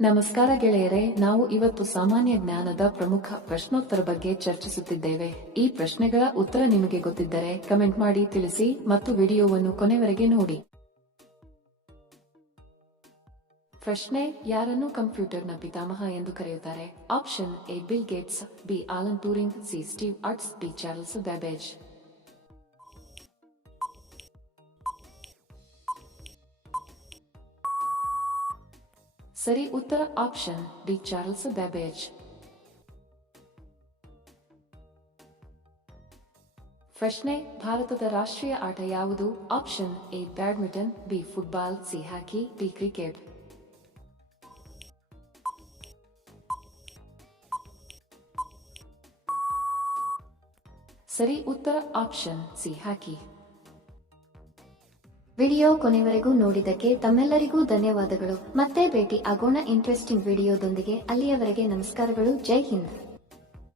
ನಮಸ್ಕಾರ ಗೆಳೆಯರೆ, ನಾವು ಇವತ್ತು ಸಾಮಾನ್ಯ ಜ್ಞಾನದ ಪ್ರಮುಖ ಪ್ರಶ್ನೋತ್ತರ ಬಗ್ಗೆ ಚರ್ಚಿಸುತ್ತಿದ್ದೇವೆ. ಈ ಪ್ರಶ್ನೆಗಳ ಉತ್ತರ ನಿಮಗೆ ಗೊತ್ತಿದ್ದರೆ ಕಮೆಂಟ್ ಮಾಡಿ ತಿಳಿಸಿ ಮತ್ತು ವಿಡಿಯೋವನ್ನು ಕೊನೆವರೆಗೆ ನೋಡಿ. ಪ್ರಶ್ನೆ: ಯಾರನ್ನು ಕಂಪ್ಯೂಟರ್ನ ಪಿತಾಮಹ ಎಂದು ಕರೆಯುತ್ತಾರೆ? Option A bill Gates, B Alan Turing, C Steve ಅಟ್ಸ್, D Charles Babbage. ಸರಿ ಉತ್ತರ ಆಪ್ಷನ್ ಡಿ ಚಾರ್ಲ್ಸ್ ಬ್ಯಾಬೇಜ್. ಪ್ರಶ್ನೆ: ಭಾರತದ ರಾಷ್ಟ್ರೀಯ ಆಟ ಯಾವುದು? Option A badminton, B football, C hockey, D cricket. ಸರಿ ಉತ್ತರ ಆಪ್ಷನ್ ಸಿ ಹಾಕಿ. ವಿಡಿಯೋ ಕೊನೆವರೆಗೂ ನೋಡಿದ್ದಕ್ಕೆ ತಮ್ಮೆಲ್ಲರಿಗೂ ಧನ್ಯವಾದಗಳು. ಮತ್ತೆ ಭೇಟಿ ಆಗೋಣ ಇಂಟ್ರೆಸ್ಟಿಂಗ್ ವಿಡಿಯೋದೊಂದಿಗೆ. ಅಲ್ಲಿಯವರೆಗೆ ನಮಸ್ಕಾರಗಳು. ಜೈ ಹಿಂದ್.